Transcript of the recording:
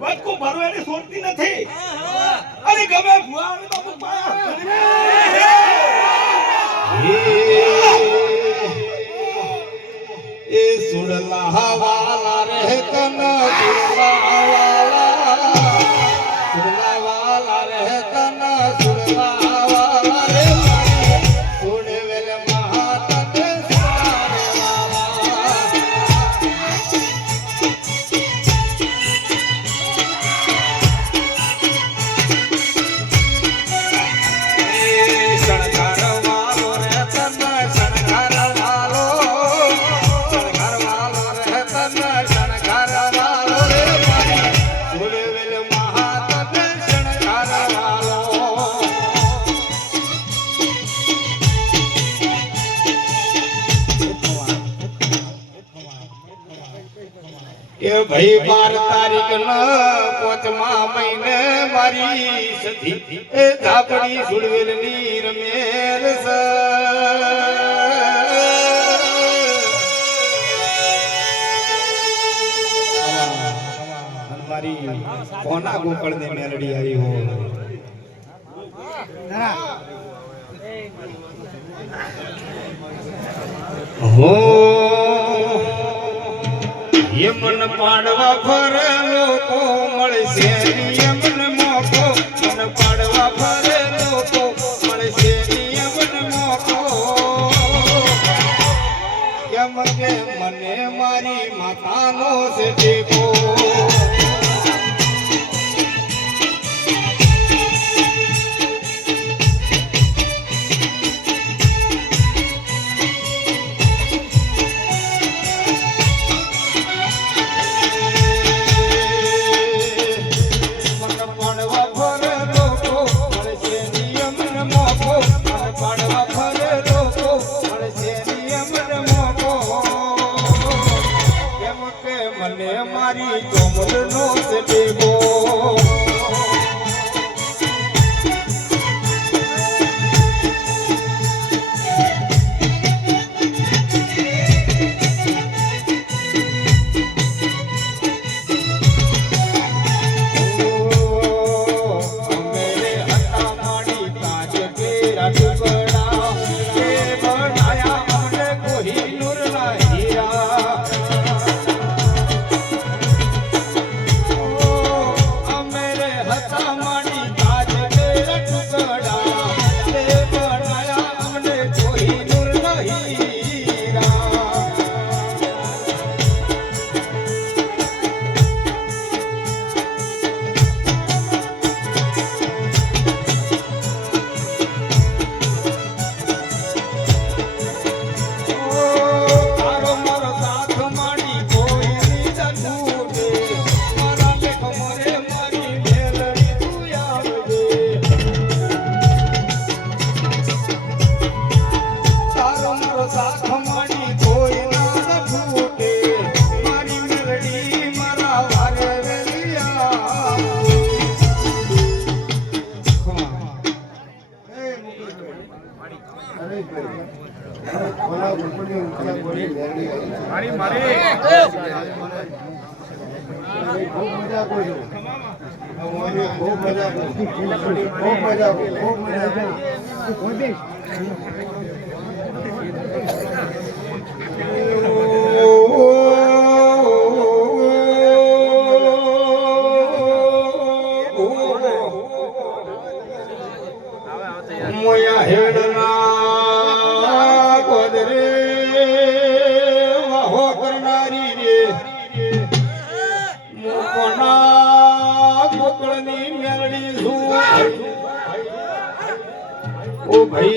વટકું ભરવાની છોડતી નથી અને ગમે ભુવા અને બાપુ પાયા એ સુડલા વાલા રે કન સુડલા વાલા રે કન સુડલા વાલા રે સુડે વેલ મહાતને કે ભાઈ 12 તારીખ ના 5મા મહિને મારી સધી એ ધાપડી સુડવેલ ની રમેલ સ મારી કોના ગોકળ ને મેલડી આવી હો યમન પાડવા ફરે લોકો મળશે યમન મોકો મન પાડવા ફરે લોકો મળશે યમન મોકો કેમ કે મને મારી માતાનો છે દેખો મારી કોમલ નો છે દેવો મોયા હેડના ગોદરે વાહો કરનારી રે મોકના ગોકળની મેલડી છું ઓ ભાઈ